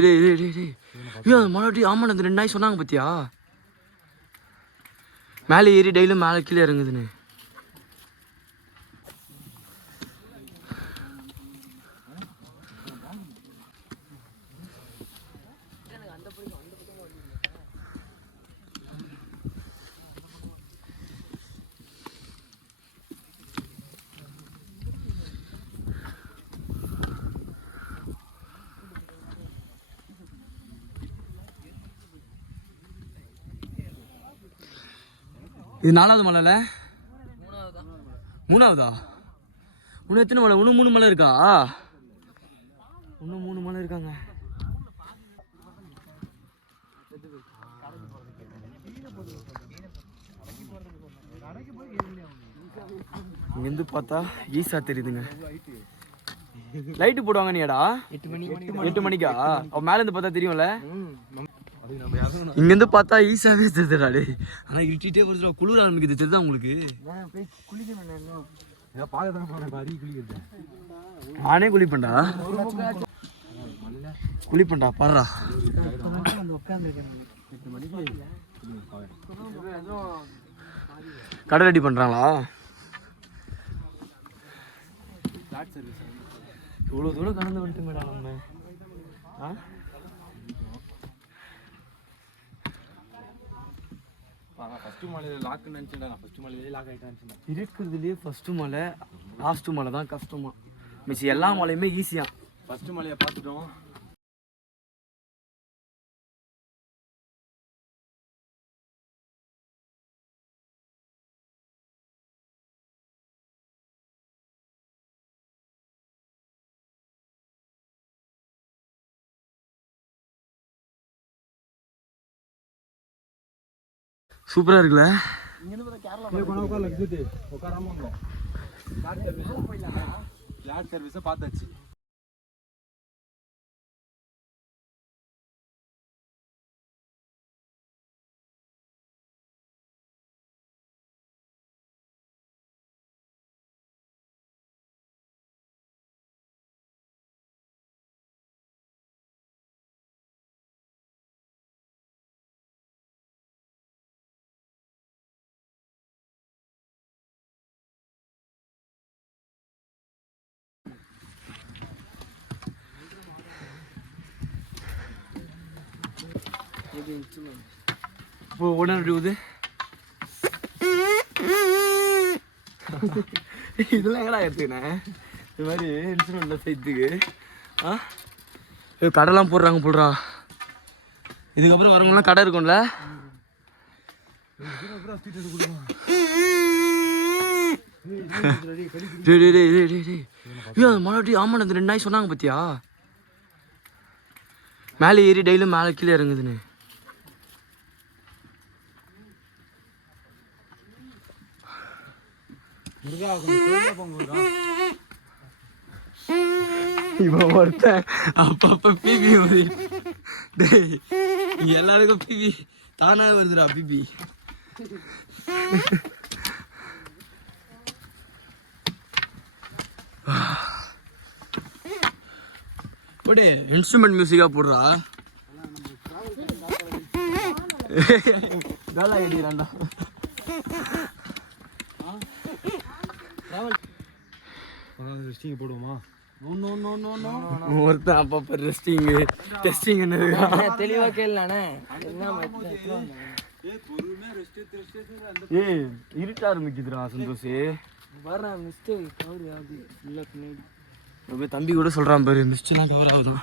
டேய் டேய் டேய் ஐயோ அந்த மழை ஆமாம் அந்த ரெண்டு நாய் சொன்னாங்க பார்த்தியா மேலே ஏறி டெய்லியும் மேலே கீழே இறங்குதுன்னு. இது நாலாவது மலைல? மூணாவதா? இன்னும் எத்தனை மலை? இன்னும் மூணு மலை இருக்கா? இன்னும் மூணு மலை இருக்காங்க. இங்கேருந்து பார்த்தா ஈஸா தெரியுதுங்க. லைட்டு போடுவாங்க நீடா எட்டு மணி. எட்டு மணிக்கா? அவ மேல இருந்து பார்த்தா தெரியும்ல? இங்கேருந்து பார்த்தா ஈஸாவே தெரியுதுடா டேய். ஆனா இருட்டிட்டே வருதுடா குளிர ஆரம்பிக்குது. தெரியுதா உங்களுக்கு? நானே குளிப்பேன்டா. குளிப்பேன்டா பாடுறா கடை ரெடி பண்றாங்களா? இவ்வளோ தூரம் கடந்து வந்துட்டு மேடம் நம்ம. ஆ? ஃபர்ஸ்ட் மலையில லாக்குன்னு நினைச்சேன்டா நான் ஃபர்ஸ்ட் மலையிலே லாக் ஆயிட்டேன் இருக்கிறதுலேயே ஃபஸ்ட்டு மலை லாஸ்ட்டு மலை தான் கஷ்டமா மிச்சம் எல்லா மலையுமே ஈஸியாக ஃபர்ஸ்ட் மலையை பார்த்துட்டோம். சூப்பராக இருக்குல்ல? ஃபிளாட் சர்வீஸை பார்த்தாச்சு. இப்போ you இருக்குது இதெல்லாம் எங்கடா எடுத்துக்கினேன் இது மாதிரி இன்ஸ்ட்ருமெண்ட்லாம் செய்யத்துக்கு ஆ கடைலாம் போடுறாங்க போடுறா இதுக்கப்புறம் வரவங்களாம் கடை இருக்கும்ல? ஐயோ மழை டேய் ஆமாம் அந்த ரெண்டு நாய் சொன்னாங்க பார்த்தியா மேலே ஏறி டெய்லியும் மேலே கீழே இறங்குதுன்னு. இவன் ஒருத்தன். அப்பப்ப பிபி வருது. டேய் எல்லாருக்கும் பிபி. தானா வருதுடா பிபி. போடு இன்ஸ்ட்ருமெண்ட் மியூசிக்கா போடுறா. நல்லா ஐடியாண்டா ரெஸ்டிங் போடுவோமா? ஒருத்தன் அப்பப்ப ரெஸ்டிங்கு டெஸ்டிங் தெளிவா கேளுண்ணே ஏய் இருட்ட ஆரம்பிக்குதுடா சந்தோஷ். வர மிஸ்டேக் கவர் ஆகுது. உள்ள பின்னாடி. தம்பி கூட சொல்றான் பாரு மிஸ்டெல்லாம் கவர் ஆகுதான்